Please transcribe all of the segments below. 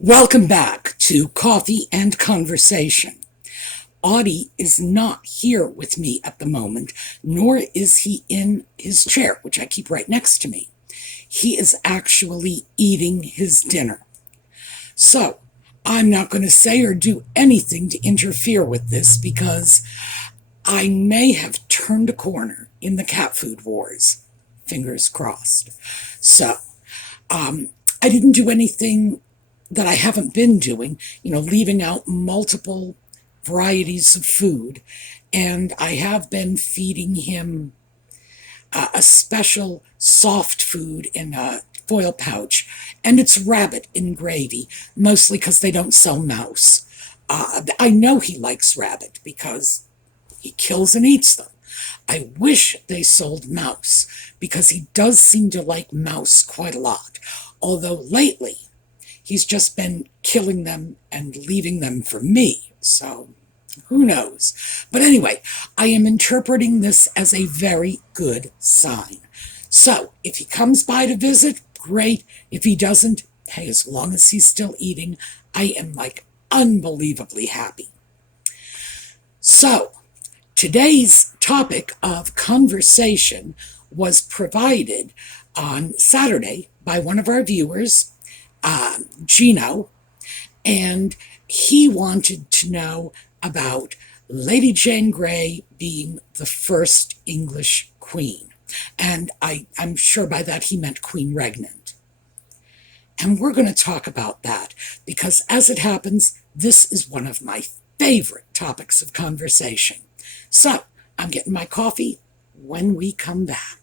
Welcome back to Coffee and Conversation. Audie is not here with me at the moment, nor is he in his chair, which I keep right next to me. He is actually eating his dinner. So, I'm not going to say or do anything to interfere with this because I may have turned a corner in the cat food wars. Fingers crossed. So, I didn't do anything that I haven't been doing, leaving out multiple varieties of food. And I have been feeding him a special soft food in a foil pouch, and it's rabbit in gravy, mostly because they don't sell mouse. I know he likes rabbit because he kills and eats them. I wish they sold mouse because he does seem to like mouse quite a lot, although lately he's just been killing them and leaving them for me, so who knows. But anyway, I am interpreting this as a very good sign. So if he comes by to visit, great. If he doesn't, hey, as long as he's still eating, I am unbelievably happy. So today's topic of conversation was provided on Saturday by one of our viewers, Gino, and he wanted to know about Lady Jane Grey being the first English queen. And I'm sure by that he meant Queen Regnant. And we're going to talk about that because, as it happens, this is one of my favorite topics of conversation. So, I'm getting my coffee when we come back.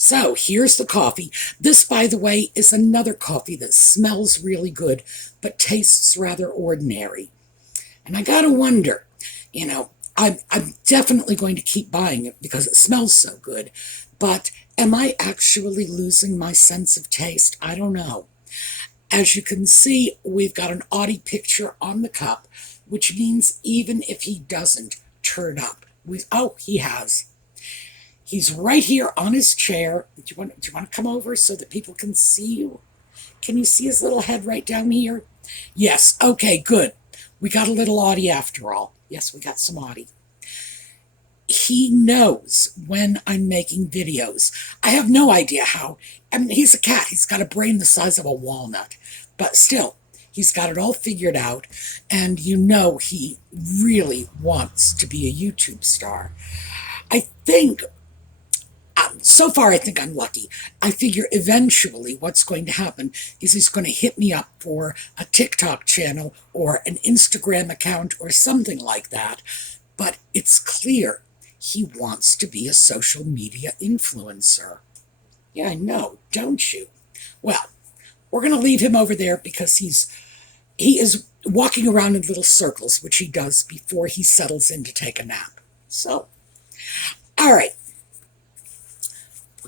So here's the coffee. This, by the way, is another coffee that smells really good, but tastes rather ordinary. And I gotta wonder, I'm definitely going to keep buying it because it smells so good, but am I actually losing my sense of taste? I don't know. As you can see, we've got an Audie picture on the cup, which means even if he doesn't turn up, he has. He's right here on his chair. Do you want to come over so that people can see you? Can you see his little head right down here? Yes. Okay, good. We got a little Audie after all. Yes, we got some Audie. He knows when I'm making videos. I have no idea how. I mean, he's a cat. He's got a brain the size of a walnut. But still, he's got it all figured out. And he really wants to be a YouTube star. So far, I think I'm lucky. I figure eventually what's going to happen is he's going to hit me up for a TikTok channel or an Instagram account or something like that. But it's clear he wants to be a social media influencer. Yeah, I know, don't you? Well, we're going to leave him over there because he is walking around in little circles, which he does before he settles in to take a nap. So, all right.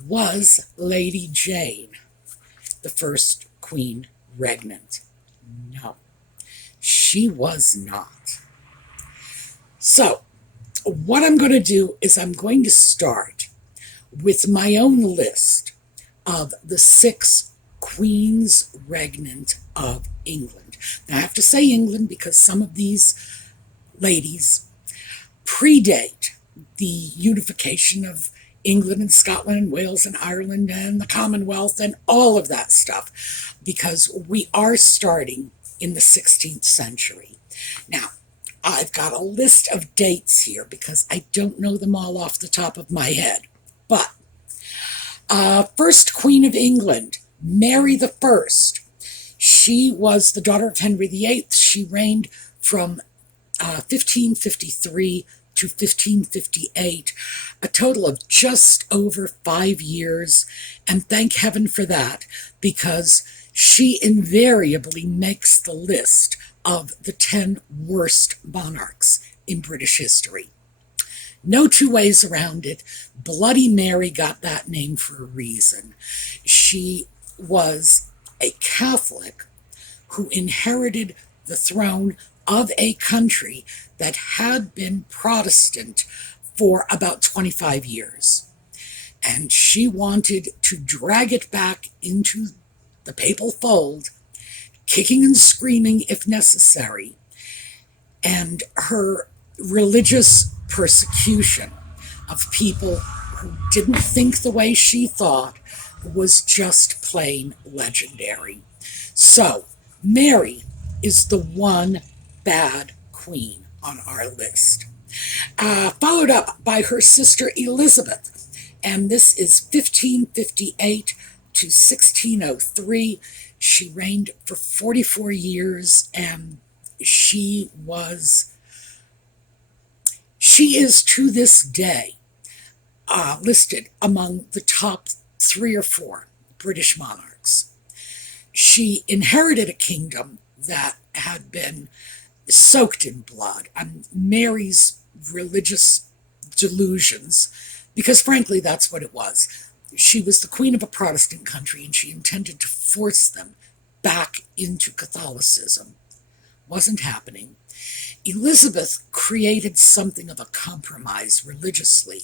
Was Lady Jane the first Queen Regnant? No, she was not. So, what I'm going to do is I'm going to start with my own list of the 6 Queens Regnant of England. Now, I have to say England because some of these ladies predate the unification of England and Scotland and Wales and Ireland and the Commonwealth and all of that stuff, because we are starting in the 16th century. Now, I've got a list of dates here because I don't know them all off the top of my head. But first Queen of England, Mary I. She was the daughter of Henry VIII. She reigned from 1553 to 1558, a total of just over 5 years, and thank heaven for that, because she invariably makes the list of the 10 worst monarchs in British history. No two ways around it. Bloody Mary got that name for a reason. She was a Catholic who inherited the throne of a country that had been Protestant for about 25 years. And she wanted to drag it back into the papal fold, kicking and screaming if necessary. And her religious persecution of people who didn't think the way she thought was just plain legendary. So, Mary is the one bad queen on our list. Followed up by her sister Elizabeth, and this is 1558 to 1603. She reigned for 44 years, and she is to this day listed among the top 3 or 4 British monarchs. She inherited a kingdom that had been soaked in blood, and Mary's religious delusions, because frankly that's what it was. She was the queen of a Protestant country, and she intended to force them back into Catholicism. Wasn't happening. Elizabeth created something of a compromise religiously.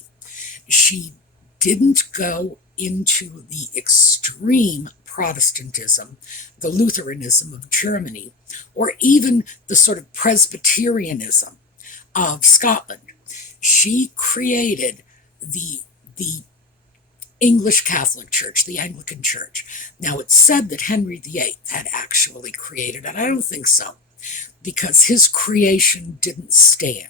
She didn't go into the extreme Protestantism, the Lutheranism of Germany, or even the sort of Presbyterianism of Scotland. She created the English Catholic Church, the Anglican Church. Now, it's said that Henry VIII had actually created it. I don't think so, because his creation didn't stand.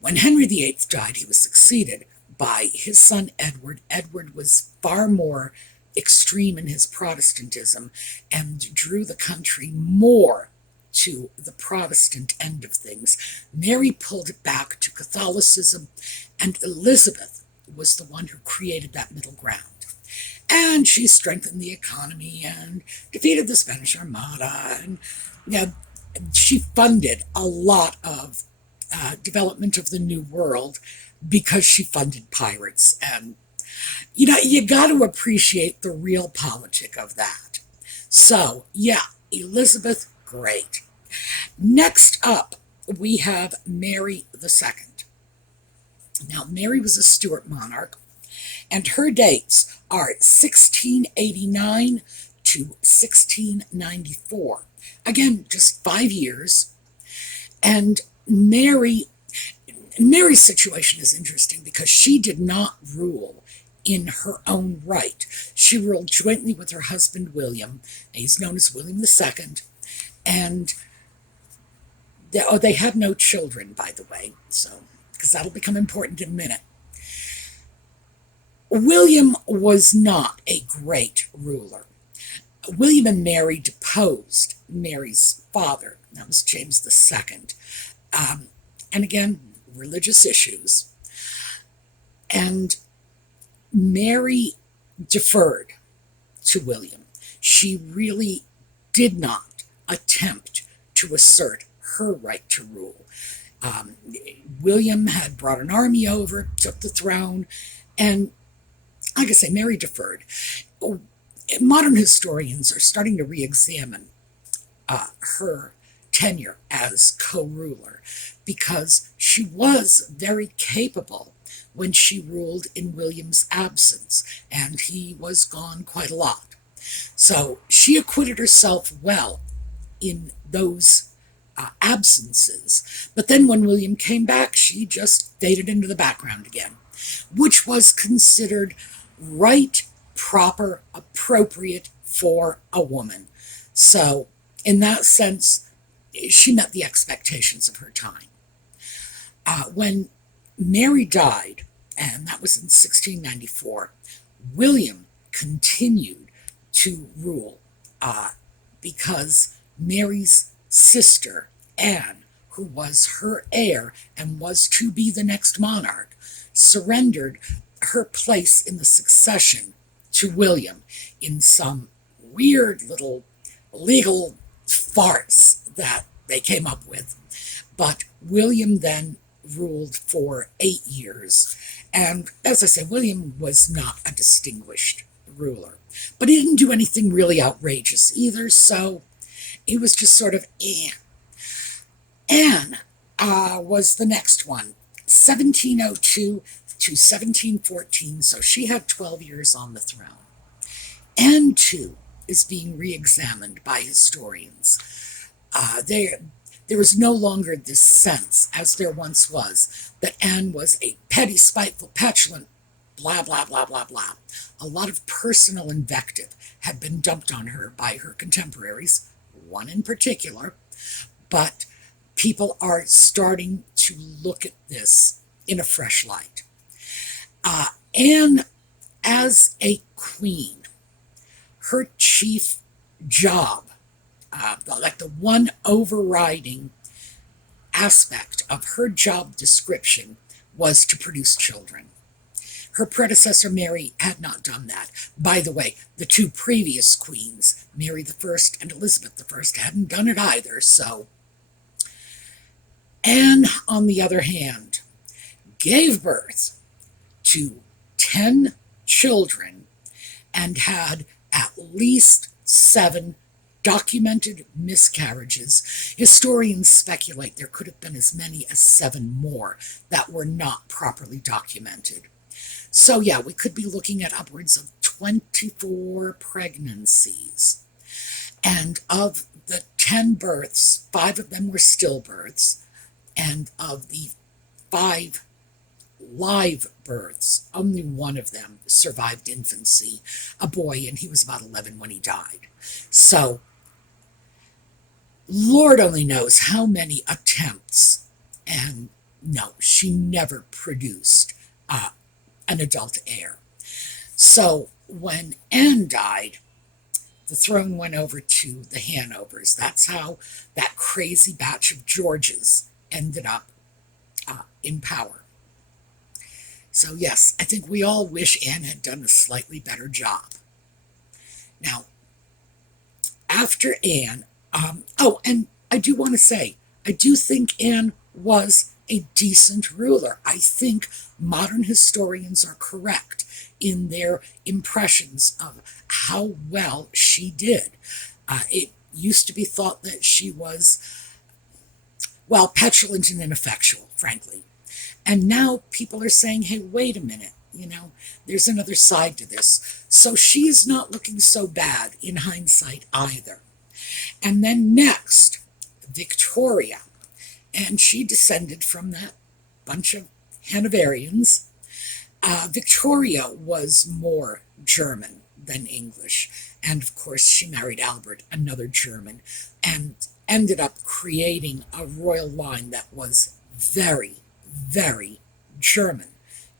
When Henry VIII died, he was succeeded by his son Edward. Edward was far more extreme in his Protestantism and drew the country more to the Protestant end of things. Mary pulled it back to Catholicism, and Elizabeth was the one who created that middle ground. And she strengthened the economy and defeated the Spanish Armada, and she funded a lot of development of the New World because she funded pirates. And you got to appreciate the real politic of that. So Elizabeth, great. Next up, we have Mary II. Now, Mary was a Stuart monarch, and her dates are 1689 to 1694. Again, just 5 years. And Mary's situation is interesting because she did not rule in her own right. She ruled jointly with her husband William. He's known as William II. And they had no children, by the way, so because that'll become important in a minute. William was not a great ruler. William and Mary deposed Mary's father. That was James II. And again, religious issues. And Mary deferred to William. She really did not attempt to assert her right to rule. William had brought an army over, took the throne, and like I say, Mary deferred. Modern historians are starting to re-examine her tenure as co-ruler because she was very capable when she ruled in William's absence, and he was gone quite a lot. So she acquitted herself well in those absences. But then when William came back, she just faded into the background again, which was considered right, proper, appropriate for a woman. So in that sense, she met the expectations of her time. When Mary died, and that was in 1694, William continued to rule because Mary's sister, Anne, who was her heir and was to be the next monarch, surrendered her place in the succession to William in some weird little legal farce that they came up with. But William then ruled for 8 years. And as I said, William was not a distinguished ruler. But he didn't do anything really outrageous either, so he was just sort of eh. Anne was the next one, 1702 to 1714, so she had 12 years on the throne. Anne, too, is being re-examined by historians. There is no longer this sense, as there once was, that Anne was a petty, spiteful, petulant, blah, blah, blah, blah, blah. A lot of personal invective had been dumped on her by her contemporaries, one in particular, but people are starting to look at this in a fresh light. Anne, as a queen, her chief job, like the one overriding aspect of her job description, was to produce children. Her predecessor, Mary, had not done that. By the way, the two previous queens, Mary I and Elizabeth I, hadn't done it either, so. Anne, on the other hand, gave birth to 10 children and had at least 7 documented miscarriages. Historians speculate there could have been as many as 7 more that were not properly documented. So yeah, we could be looking at upwards of 24 pregnancies. And of the 10 births, 5 of them were stillbirths, and of the 5 live births, only one of them survived infancy, a boy, and he was about 11 when he died. So, Lord only knows how many attempts, and no, she never produced an adult heir. So, when Anne died, the throne went over to the Hanovers. That's how that crazy batch of Georges ended up in power. So yes, I think we all wish Anne had done a slightly better job. Now, after Anne, and I do want to say, I do think Anne was a decent ruler. I think modern historians are correct in their impressions of how well she did. It used to be thought that she was, well, petulant and ineffectual, frankly. And now people are saying, hey, wait a minute, there's another side to this. So she is not looking so bad in hindsight either. And then next, Victoria. And she descended from that bunch of Hanoverians. Victoria was more German than English. And of course, she married Albert, another German, and ended up creating a royal line that was very, very German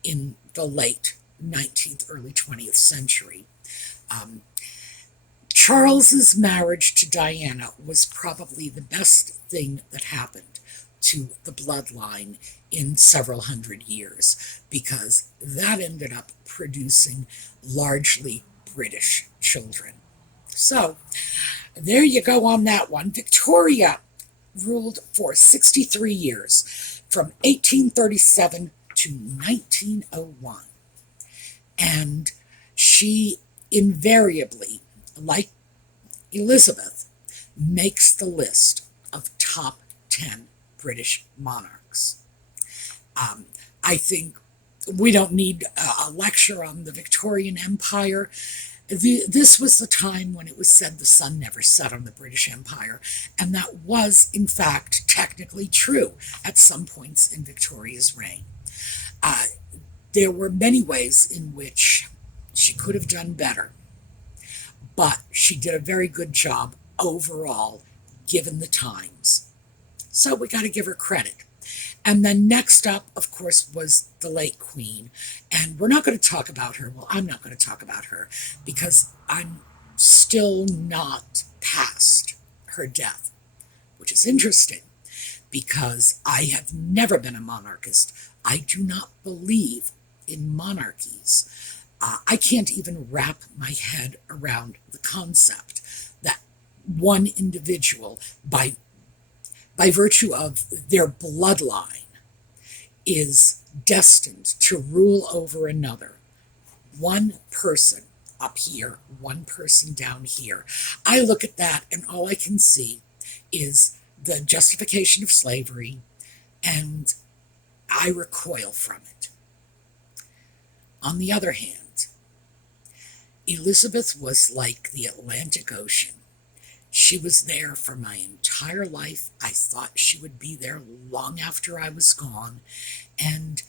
in the late 19th, early 20th century. Charles's marriage to Diana was probably the best thing that happened to the bloodline in several hundred years, because that ended up producing largely British children. So there you go on that one. Victoria ruled for 63 years, from 1837 to 1901. And she invariably, like Elizabeth, makes the list of top 10 British monarchs. I think we don't need a lecture on the Victorian Empire. This was the time when it was said the sun never set on the British Empire, and that was, in fact, technically true at some points in Victoria's reign. There were many ways in which she could have done better, but she did a very good job overall, given the times. So we got to give her credit. And then next up, of course, was the late Queen. And we're not going to talk about her. Well, I'm not going to talk about her because I'm still not past her death, which is interesting because I have never been a monarchist. I do not believe in monarchies. I can't even wrap my head around the concept that one individual, by virtue of their bloodline, is destined to rule over another. One person up here, one person down here. I look at that and all I can see is the justification of slavery, and I recoil from it. On the other hand, Elizabeth was like the Atlantic Ocean. She was there for my entire life. I thought she would be there long after I was gone, and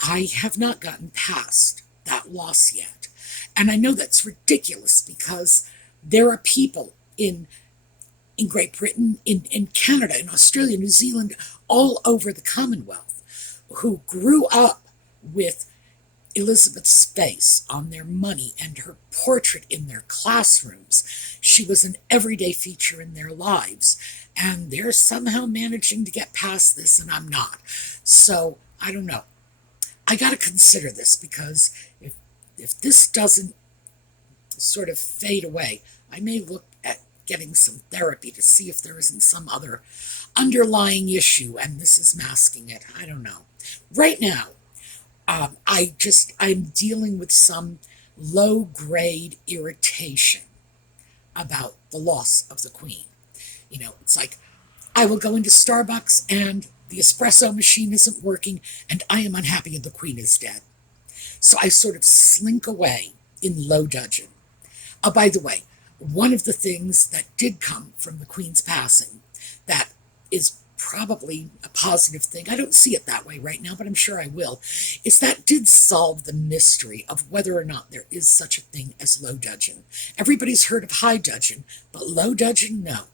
I have not gotten past that loss yet. And I know that's ridiculous because there are people in Great Britain, in Canada, in Australia, New Zealand, all over the Commonwealth who grew up with Elizabeth's face on their money and her portrait in their classrooms. She was an everyday feature in their lives, and they're somehow managing to get past this, and I'm not. So, I don't know. I got to consider this, because if this doesn't sort of fade away, I may look at getting some therapy to see if there isn't some other underlying issue and this is masking it. I don't know. Right now, I'm dealing with some low-grade irritation about the loss of the Queen. You know, it's like, I will go into Starbucks and the espresso machine isn't working and I am unhappy and the Queen is dead. So I sort of slink away in low dudgeon. By the way, one of the things that did come from the Queen's passing that is probably a positive thing, I don't see it that way right now, but I'm sure I will, is that did solve the mystery of whether or not there is such a thing as low dudgeon. Everybody's heard of high dudgeon, but low dudgeon, no.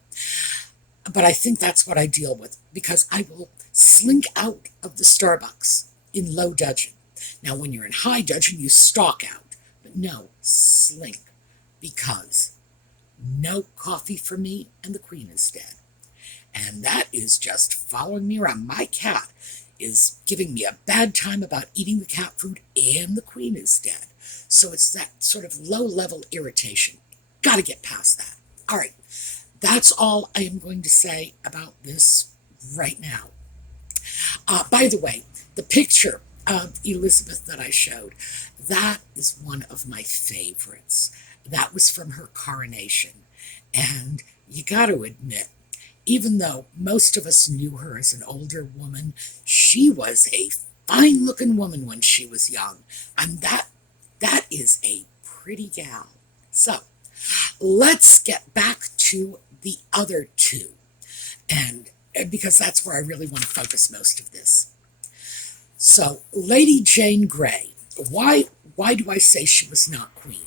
But I think that's what I deal with, because I will slink out of the Starbucks in low dudgeon. Now, when you're in high dudgeon, you stalk out, but no, slink, because no coffee for me and the Queen is dead. And that is just following me around. My cat is giving me a bad time about eating the cat food and the Queen is dead. So it's that sort of low-level irritation. Got to get past that. All right, that's all I am going to say about this right now. By the way, the picture of Elizabeth that I showed, that is one of my favorites. That was from her coronation. And you got to admit, even though most of us knew her as an older woman, she was a fine-looking woman when she was young. And that is a pretty gal. So, let's get back to the other two. And because that's where I really want to focus most of this. So, Lady Jane Grey. Why do I say she was not queen?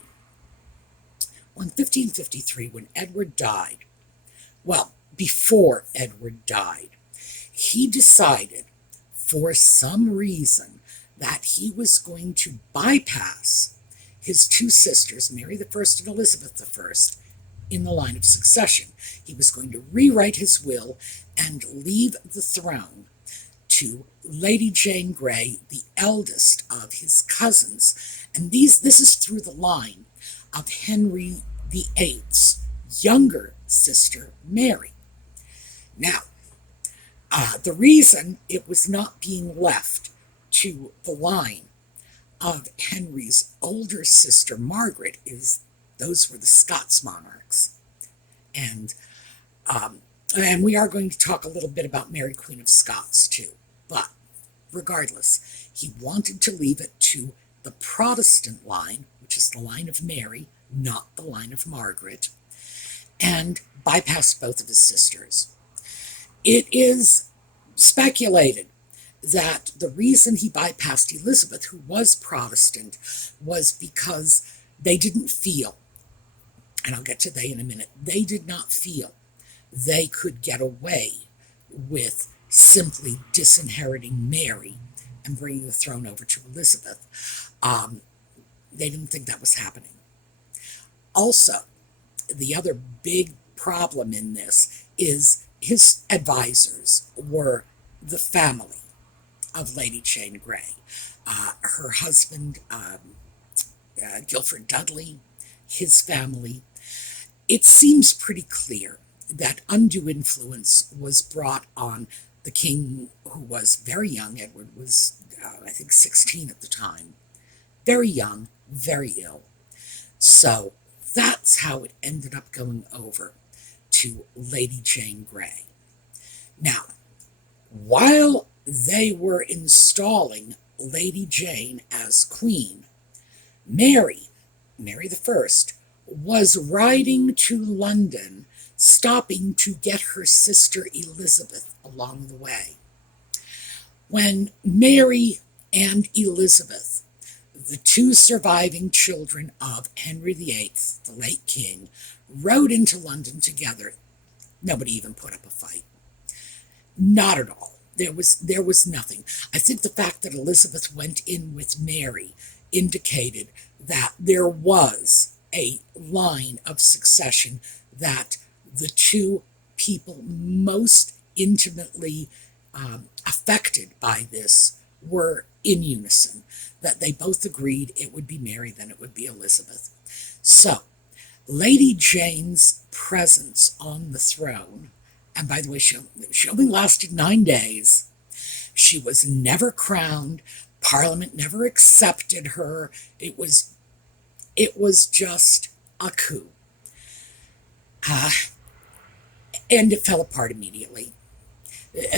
Well, in 1553, when Edward died, well, before Edward died, he decided, for some reason, that he was going to bypass his two sisters, Mary I and Elizabeth I, in the line of succession. He was going to rewrite his will and leave the throne to Lady Jane Grey, the eldest of his cousins. And this is through the line of Henry VIII's younger sister, Mary. Now, the reason it was not being left to the line of Henry's older sister, Margaret, is those were the Scots monarchs. And we are going to talk a little bit about Mary, Queen of Scots, too. But regardless, he wanted to leave it to the Protestant line, which is the line of Mary, not the line of Margaret, and bypassed both of his sisters. It is speculated that the reason he bypassed Elizabeth, who was Protestant, was because they didn't feel, and I'll get to they in a minute, they did not feel they could get away with simply disinheriting Mary and bringing the throne over to Elizabeth. They didn't think that was happening. Also, the other big problem in this is his advisors were the family of Lady Jane Grey. Her husband, Guilford Dudley, his family. It seems pretty clear that undue influence was brought on The king, who was very young, Edward was, I think, 16 at the time, very young, very ill. So that's how it ended up going over to Lady Jane Grey. Now, while they were installing Lady Jane as queen, Mary the First, was riding to London, stopping to get her sister Elizabeth along the way. When Mary and Elizabeth, the two surviving children of Henry VIII, the late king, rode into London together, nobody even put up a fight. Not at all. There was nothing. I think the fact that Elizabeth went in with Mary indicated that there was a line of succession, that the two people most intimately affected by this were in unison, that they both agreed it would be Mary, then it would be Elizabeth. So, Lady Jane's presence on the throne, and by the way, she only lasted 9 days. She was never crowned. Parliament never accepted her. It was just a coup. And it fell apart immediately.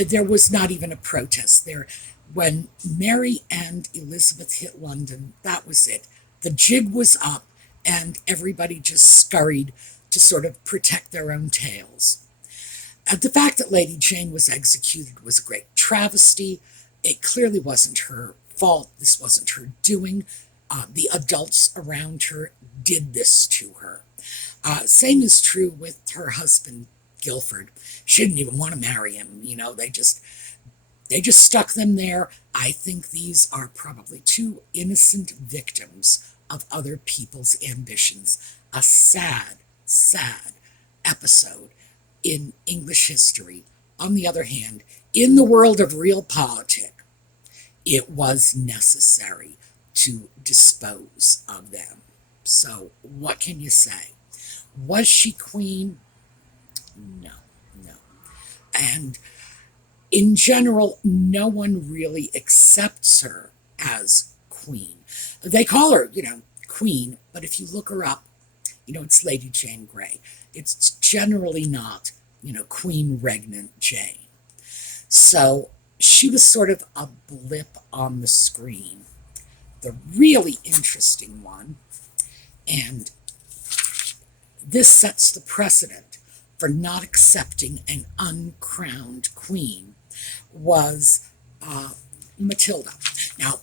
There was not even a protest there. When Mary and Elizabeth hit London, that was it. The jig was up, and everybody just scurried to sort of protect their own tails. The fact that Lady Jane was executed was a great travesty. It clearly wasn't her fault. This wasn't her doing. The adults around her did this to her. Same is true with her husband, Guilford. She didn't even want to marry him. They just stuck them there. I think these are probably two innocent victims of other people's ambitions. A sad, sad episode in English history. On the other hand, in the world of real politics, it was necessary to dispose of them. So, what can you say? Was she queen? No. And in general, no one really accepts her as queen. They call her, queen, but if you look her up, it's Lady Jane Grey. It's generally not, Queen Regnant Jane. So she was sort of a blip on the screen. The really interesting one, and this sets the precedent for not accepting an uncrowned queen, was Matilda. Now,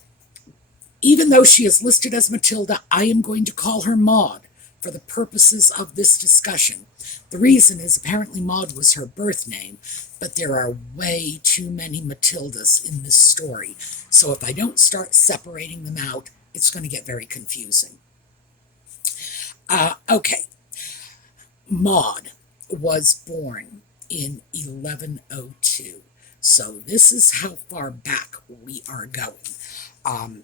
even though she is listed as Matilda, I am going to call her Maud for the purposes of this discussion. The reason is apparently Maud was her birth name, but there are way too many Matildas in this story. So if I don't start separating them out, it's going to get very confusing. Okay. Maud was born in 1102. So this is how far back we are going.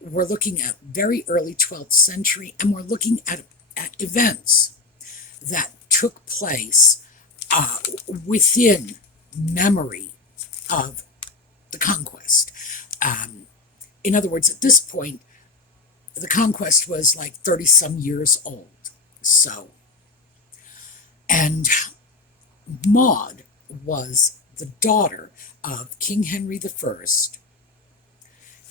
We're looking at very early 12th century, and we're looking at events that took place within memory of the conquest. In other words, at this point, the conquest was like 30-some years old. So, and Maud was the daughter of King Henry I,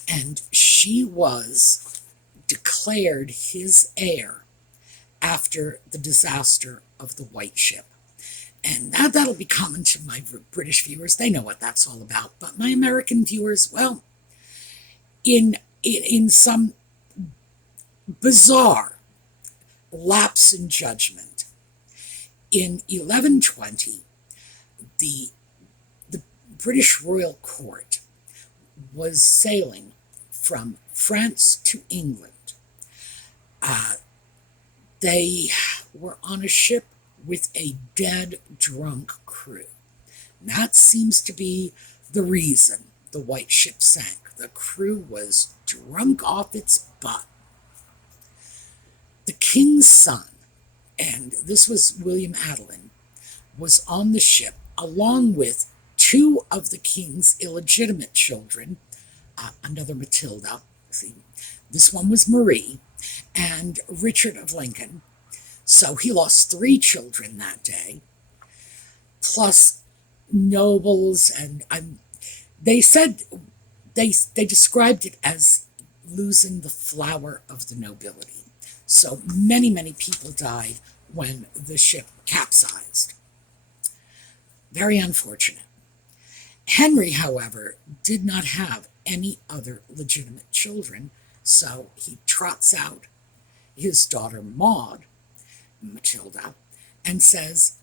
and she was declared his heir after the disaster of the White Ship. And that'll be common to my British viewers. They know what that's all about. But my American viewers, well, in some bizarre lapse in judgment, in 1120, the British royal court was sailing from France to England. They were on a ship with a dead, drunk crew. And that seems to be the reason the White Ship sank. The crew was drunk off its butt. The king's son, and this was William Adelin, was on the ship, along with two of the king's illegitimate children, another Matilda. See, this one was Marie, and Richard of Lincoln. So he lost 3 children that day, plus nobles, and they said they described it as losing the flower of the nobility. So many people died when the ship capsized. Very unfortunate. Henry, however, did not have any other legitimate children, so he trots out his daughter Maud, Matilda, and says,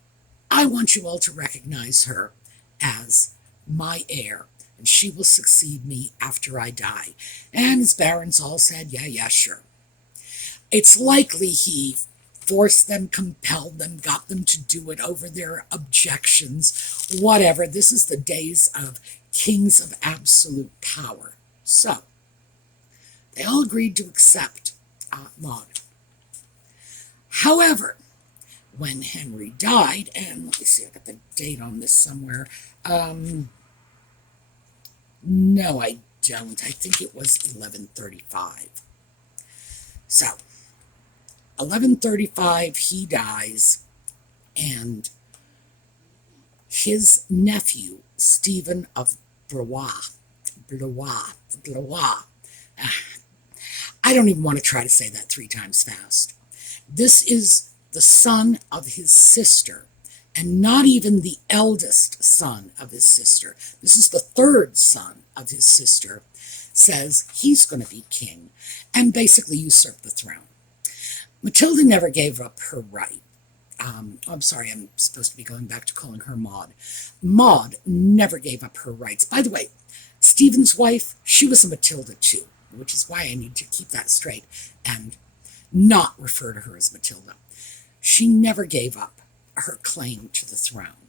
I want you all to recognize her as my heir, and she will succeed me after I die. And his barons all said, yeah, sure. It's likely he forced them, compelled them, got them to do it over their objections, whatever. This is the days of kings of absolute power. So, they all agreed to accept Maud. However, when Henry died, and let me see, I got the date on this somewhere. No, I don't. I think it was 1135. So, 1135, he dies, and his nephew, Stephen of Blois, I don't even want to try to say that 3 times fast. This is the son of his sister, and not even the eldest son of his sister. This is the 3rd son of his sister, says he's going to be king, and basically usurp the throne. Matilda never gave up her right. I'm sorry, I'm supposed to be going back to calling her Maud. Maud never gave up her rights. By the way, Stephen's wife, she was a Matilda too, which is why I need to keep that straight and not refer to her as Matilda. She never gave up her claim to the throne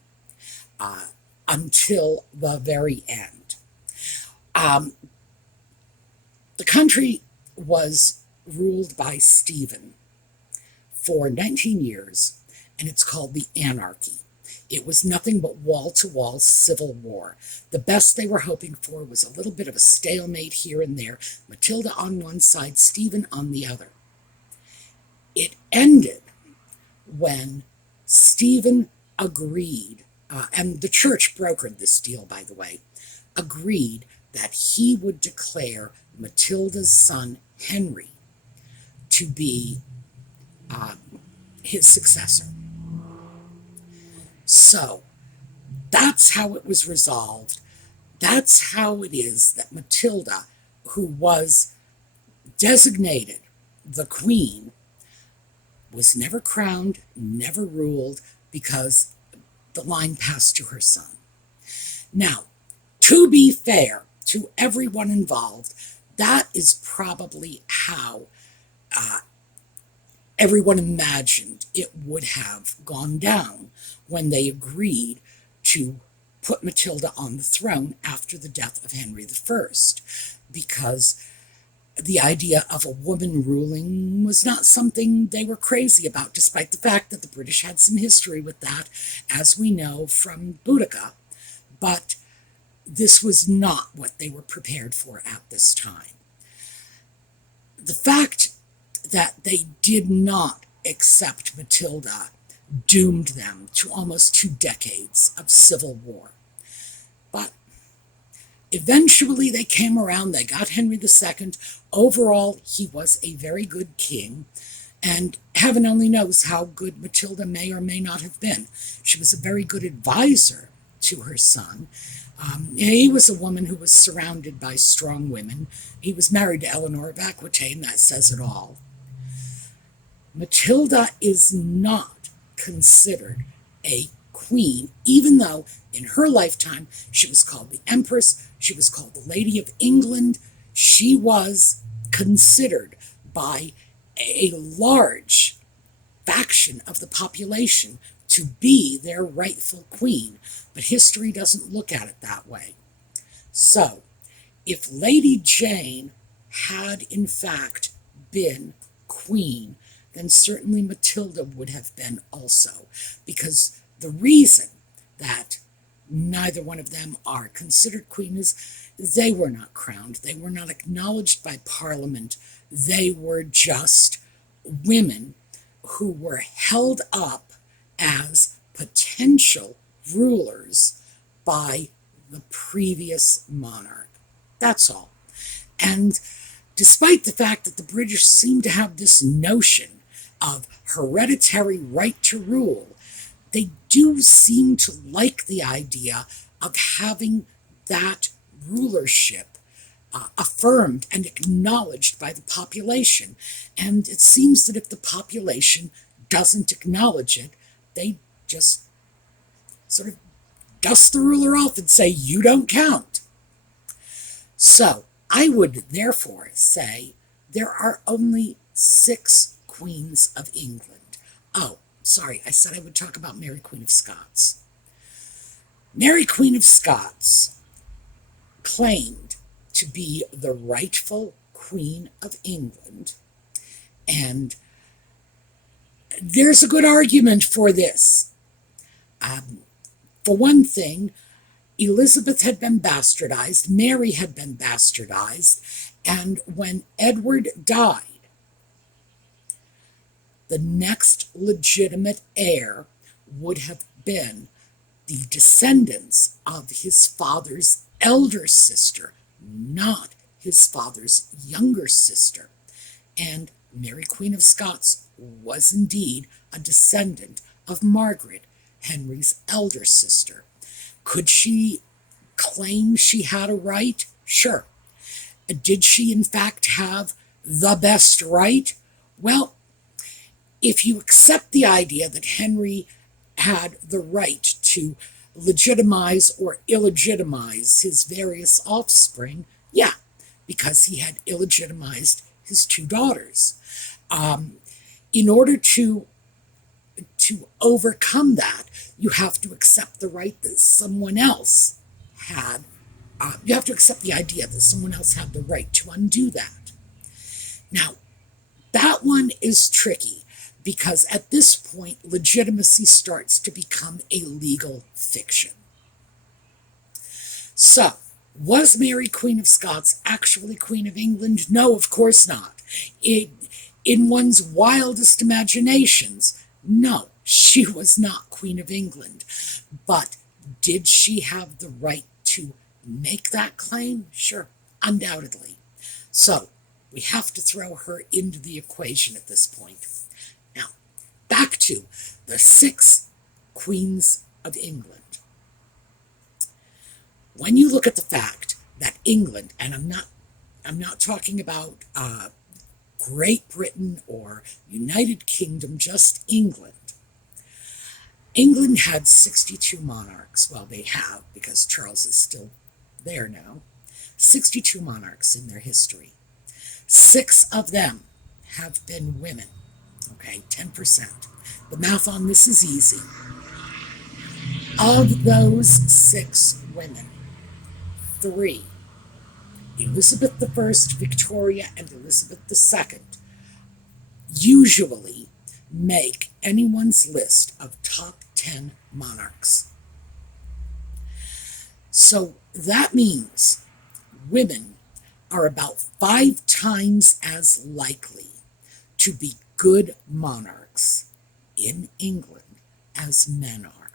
until the very end. The country was ruled by Stephen for 19 years, and it's called the Anarchy. It was nothing but wall-to-wall civil war. The best they were hoping for was a little bit of a stalemate here and there, Matilda on one side, Stephen on the other. It ended when Stephen agreed, and the church brokered this deal, by the way, agreed that he would declare Matilda's son, Henry, to be his successor. So, that's how it was resolved. That's how it is that Matilda, who was designated the queen, was never crowned, never ruled, because the line passed to her son. Now, to be fair to everyone involved, that is probably how everyone imagined it would have gone down when they agreed to put Matilda on the throne after the death of Henry I, because the idea of a woman ruling was not something they were crazy about, despite the fact that the British had some history with that, as we know from Boudica. But this was not what they were prepared for at this time. The fact that they did not accept Matilda doomed them to almost 2 decades of civil war. But eventually they came around, they got Henry II. Overall, he was a very good king, and heaven only knows how good Matilda may or may not have been. She was a very good advisor to her son. He was a woman who was surrounded by strong women. He was married to Eleanor of Aquitaine, that says it all. Matilda is not considered a queen, even though in her lifetime she was called the Empress, she was called the Lady of England. She was considered by a large faction of the population to be their rightful queen, but history doesn't look at it that way. So, if Lady Jane had in fact been queen, then certainly Matilda would have been also, because the reason that Neither one of them are considered queens. They were not crowned. They were not acknowledged by Parliament. They were just women who were held up as potential rulers by the previous monarch. That's all. And despite the fact that the British seem to have this notion of hereditary right to rule, they do seem to like the idea of having that rulership affirmed and acknowledged by the population. And it seems that if the population doesn't acknowledge it, they just sort of dust the ruler off and say, you don't count. So I would therefore say there are only 6 queens of England. Oh, sorry, I said I would talk about Mary Queen of Scots. Mary Queen of Scots claimed to be the rightful Queen of England, and there's a good argument for this. For one thing, Elizabeth had been bastardized, Mary had been bastardized, and when Edward died, the next legitimate heir would have been the descendants of his father's elder sister, not his father's younger sister. And Mary Queen of Scots was indeed a descendant of Margaret, Henry's elder sister. Could she claim she had a right? Sure. Did she in fact have the best right? Well, if you accept the idea that Henry had the right to legitimize or illegitimize his various offspring, yeah, because he had illegitimized his 2 daughters. In order to overcome that, you have to accept the right that someone else had. You have to accept the idea that someone else had the right to undo that. Now, that one is tricky because at this point, legitimacy starts to become a legal fiction. So, was Mary Queen of Scots actually Queen of England? No, of course not. In one's wildest imaginations, no, she was not Queen of England. But did she have the right to make that claim? Sure, undoubtedly. So, we have to throw her into the equation at this point. Now, back to the 6 queens of England. When you look at the fact that England, and I'm not talking about Great Britain or United Kingdom, just England. England had 62 monarchs. Well, they have, because Charles is still there now. 62 monarchs in their history. 6 of them have been women. Okay, 10%. The math on this is easy. Of those 6 women, 3, Elizabeth I, Victoria, and Elizabeth II, usually make anyone's list of top 10 monarchs. So that means women are about 5 times as likely to be good monarchs in England as men are.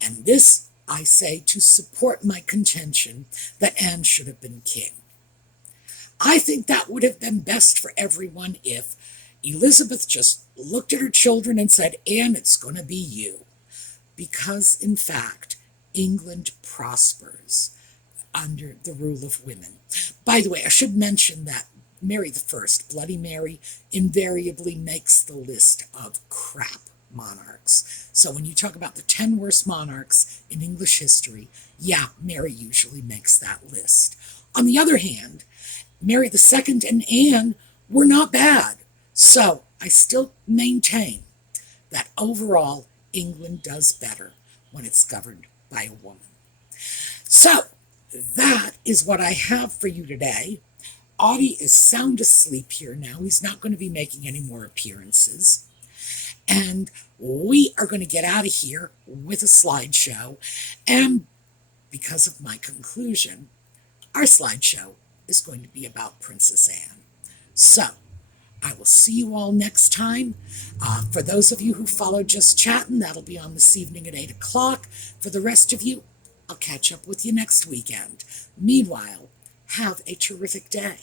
And this, I say, to support my contention that Anne should have been king. I think that would have been best for everyone if Elizabeth just looked at her children and said, Anne, it's going to be you. Because, in fact, England prospers under the rule of women. By the way, I should mention that Mary I, Bloody Mary, invariably makes the list of crap monarchs. So when you talk about the 10 worst monarchs in English history, yeah, Mary usually makes that list. On the other hand, Mary II and Anne were not bad. So I still maintain that overall England does better when it's governed by a woman. So that is what I have for you today. Audie is sound asleep here now. He's not going to be making any more appearances. And we are going to get out of here with a slideshow. And because of my conclusion, our slideshow is going to be about Princess Anne. So, I will see you all next time. For those of you who follow Just Chatting, that'll be on this evening at 8 o'clock. For the rest of you, I'll catch up with you next weekend. Meanwhile, have a terrific day.